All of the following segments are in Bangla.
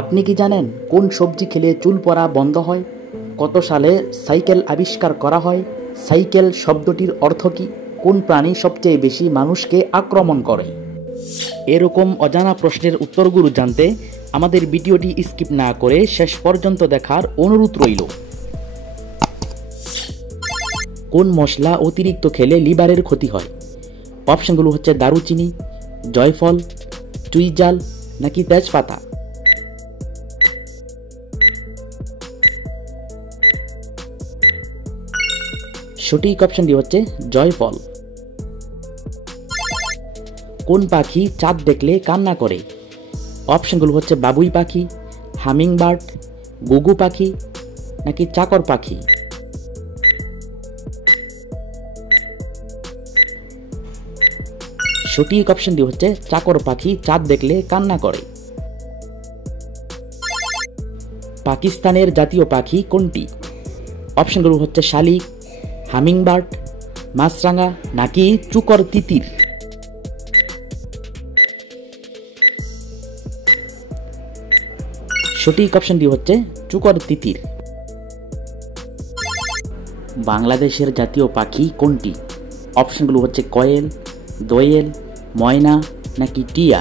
আপনি কি জানেন কোন সবজি খেলে চুল পড়া বন্ধ হয়? কত সালে সাইকেল আবিষ্কার করা হয়? সাইকেল শব্দটির অর্থ কী? কোন প্রাণী সবচেয়ে বেশি মানুষকে আক্রমণ করে? এরকম অজানা প্রশ্নের উত্তরগুলো জানতে আমাদের ভিডিওটি স্কিপ না করে শেষ পর্যন্ত দেখার অনুরোধ রইল। কোন মশলা অতিরিক্ত খেলে লিভারের ক্ষতি হয়? অপশনগুলো হচ্ছে দারুচিনি, জয়ফল, চুইঝাল নাকি তেজপাতা। সঠিক অপশনটি হচ্ছে জয়ফল। কোন পাখি চাঁদ দেখলে কান্না করে? অপশনগুলো হচ্ছে বাবুই পাখি, হামিংবার্ড, গুগু পাখি নাকি চাকর পাখি। সঠিক অপশনটি হচ্ছে চাকর পাখি চাঁদ দেখলে কান্না করে। পাকিস্তানের জাতীয় পাখি কোনটি? অপশনগুলো হচ্ছে শালিক, হামিংবার্ড, মাছরাঙা নাকি চুকর তিতির। সঠিক অপশনটি হচ্ছে চুকর তিতির। বাংলাদেশের জাতীয় পাখি কোনটি? অপশনগুলো হচ্ছে কয়েল, দোয়েল, ময়না নাকি টিয়া।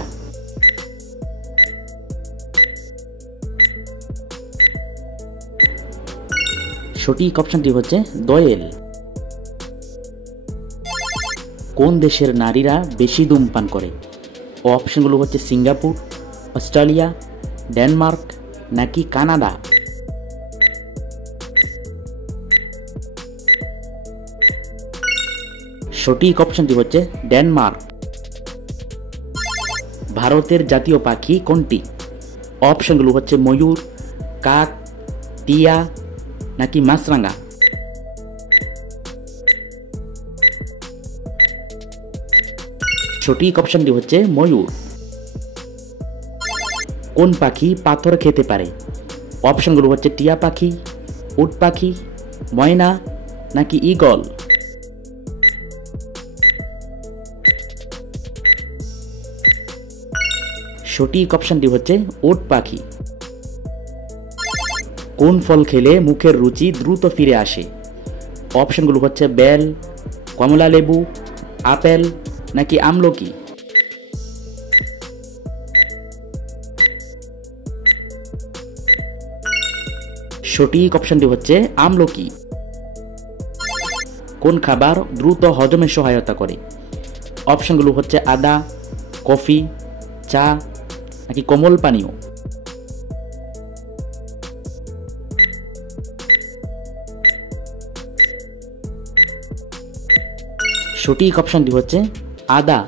সঠিক অপশনটি হচ্ছে দোয়েল। কোন দেশের নারীরা বেশি ধূমপান করে? অপশনগুলো হচ্ছে সিঙ্গাপুর, অস্ট্রেলিয়া, ডেনমার্ক নাকি কানাডা। সঠিক অপশনটি হচ্ছে ডেনমার্ক। ভারতের জাতীয় পাখি কোনটি? অপশনগুলো হচ্ছে ময়ূর, কাক, টিয়া নাকি মাছরাঙা। সঠিক অপশনটি হচ্ছে ময়ূর। কোন পাখি পাথর খেতে পারে? অপশনগুলো হচ্ছে টিয়া পাখি, উট পাখি, ময়না নাকি ঈগল। সঠিক অপশনটি হচ্ছে উট পাখি। কোন ফল খেলে মুখের রুচি দ্রুত ফিরে আসে? অপশনগুলো হচ্ছে বেল, কমলা লেবু, আপেল নাকি আমলকি। সঠিক অপশনটি হচ্ছে আমলকি। কোন খাবার দ্রুত হজমে সহায়তা করে? অপশনগুলো হচ্ছে আদা, কফি, চা নাকি কোমল পানীয়। সঠিক অপশনটি হচ্ছে আদা,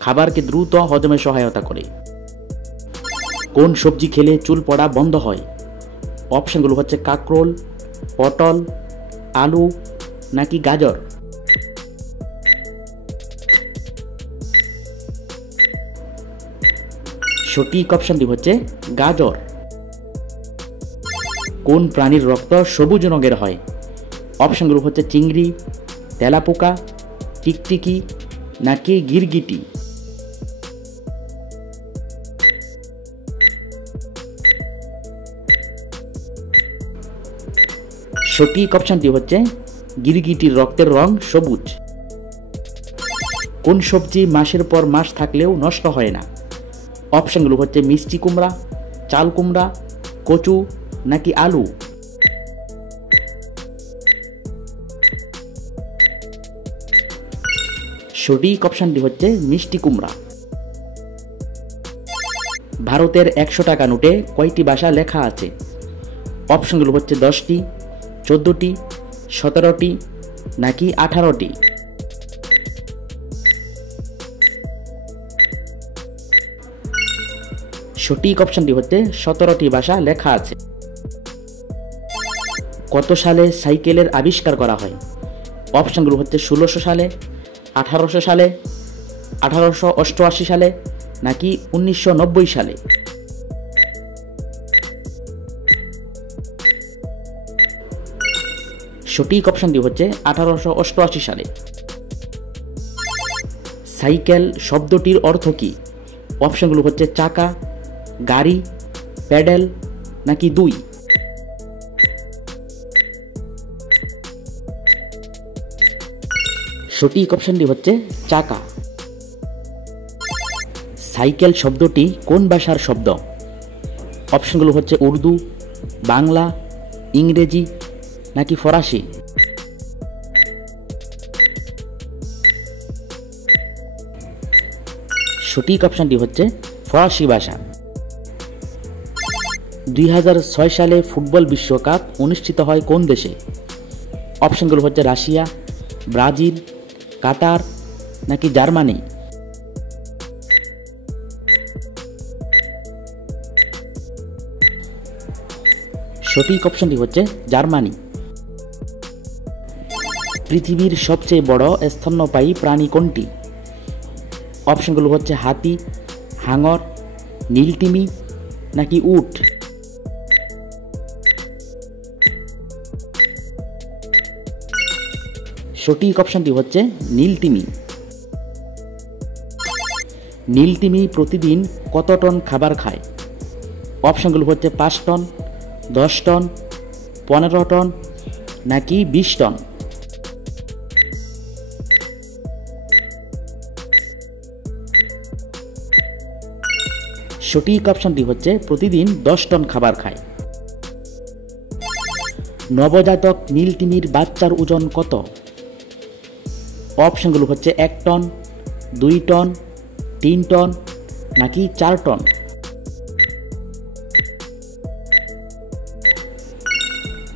খাবারকে দ্রুত হজমে সহায়তা করে। কোন সবজি খেলে চুল পড়া বন্ধ হয়? অপশনগুলো হচ্ছে কাঁকরোল, পটল, আলু নাকি গাজর। সঠিক অপশনটি হচ্ছে গাজর। কোন প্রাণীর রক্ত সবুজ রঙের হয়? অপশনগুলো হচ্ছে চিংড়ি, তেলাপোকা, টিকটিকি নাকি গিরগিটি। সঠিক অপশনটি হচ্ছে গিরগিটির রক্তের রং সবুজ। কোন সবজি মাসের পর মাস থাকলেও নষ্ট হয় না? অপশনগুলো হচ্ছে মিষ্টি কুমড়া, চাল কুমড়া, কচু নাকি আলু। সঠিক অপশনটি হচ্ছে মিষ্টি কুমড়া। ভারতের 100 টাকা নোটে কয়টি ভাষা লেখা আছে? অপশনগুলো হচ্ছে 10টি, 14টি, 17টি নাকি 18টি। সঠিক অপশনটি হচ্ছে 17টি ভাষা লেখা আছে। কত সালে সাইকেলের আবিষ্কার করা হয়? অপশনগুলো হচ্ছে 1600 সালে, 1800 সালে, 1888 সালে নাকি 1990 সালে। সঠিক অপশনটি হচ্ছে 1888 সালে। সাইকেল শব্দটির অর্থ কী? অপশনগুলো হচ্ছে চাকা, গাড়ি, প্যাডেল নাকি 2? সঠিক অপশনটি হচ্ছে চাকা। সাইকেল শব্দটি কোন ভাষার শব্দ? অপশনগুলো হচ্ছে উর্দু, বাংলা, ইংরেজি নাকি ফরাসি। সঠিক অপশনটি হচ্ছে ফরাসি ভাষা। 2006 সালে ফুটবল বিশ্বকাপ অনুষ্ঠিত হয় কোন দেশে? অপশনগুলো হচ্ছে রাশিয়া, ব্রাজিল, কাতার নাকি জার্মানি। সঠিক অপশনটি হচ্ছে জার্মানি। পৃথিবীর সবচেয়ে বড় স্তন্যপায়ী প্রাণী কোনটি? অপশনগুলো হচ্ছে হাতি, হাঙর, নীলতিমি নাকি উট। সঠিক অপশনটি হচ্ছে নীলতিমি। নীলতিমি প্রতিদিন কত টন খাবার খায়? অপশনগুলো হচ্ছে 5 টন, 10 টন, 15 টন নাকি 20 টন। সঠিক অপশনটি হচ্ছে প্রতিদিন 10 টন খাবার খায়। নবজাতক নীলতিমির বাচ্চার ওজন কত? অপশনগুলো হচ্ছে 1 টন, 2 টন, 3 টন নাকি 4 টন।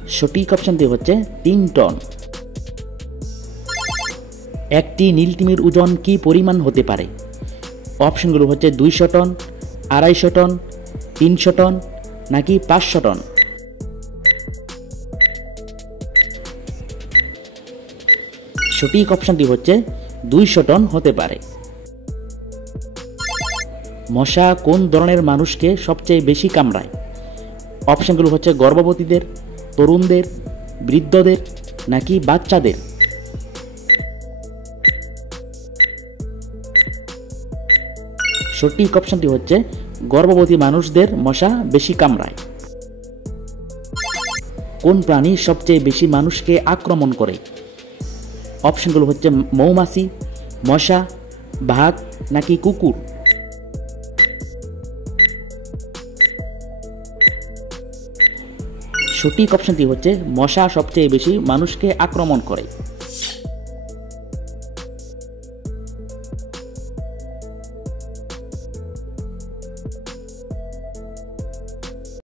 সঠিক অপশনটি হচ্ছে 3 টন। একটি নীলতিমির ওজন কি পরিমাণ হতে পারে? অপশনগুলো হচ্ছে 200 টন, 250 টন, 300 টন নাকি 500 টন। সঠিক অপশনটি হচ্ছে 200 টন হতে পারে। মশা কোন ধরনের মানুষকে সবচেয়ে বেশি কামড়ায়? অপশনগুলো হচ্ছে গর্ভবতীদের, তরুণদের, বৃদ্ধদের নাকি বাচ্চাদের। সঠিক অপশনটি হচ্ছে গর্ভবতী মানুষদের মশা বেশি কামড়ায়। কোন প্রাণী সবচেয়ে বেশি মানুষকে আক্রমণ করে? অপশনগুলো হচ্ছে মৌমাছি, মশা, বাঘ নাকি কুকুর। সঠিক অপশনটি হচ্ছে মশা সবচেয়ে বেশি মানুষকে আক্রমণ করে।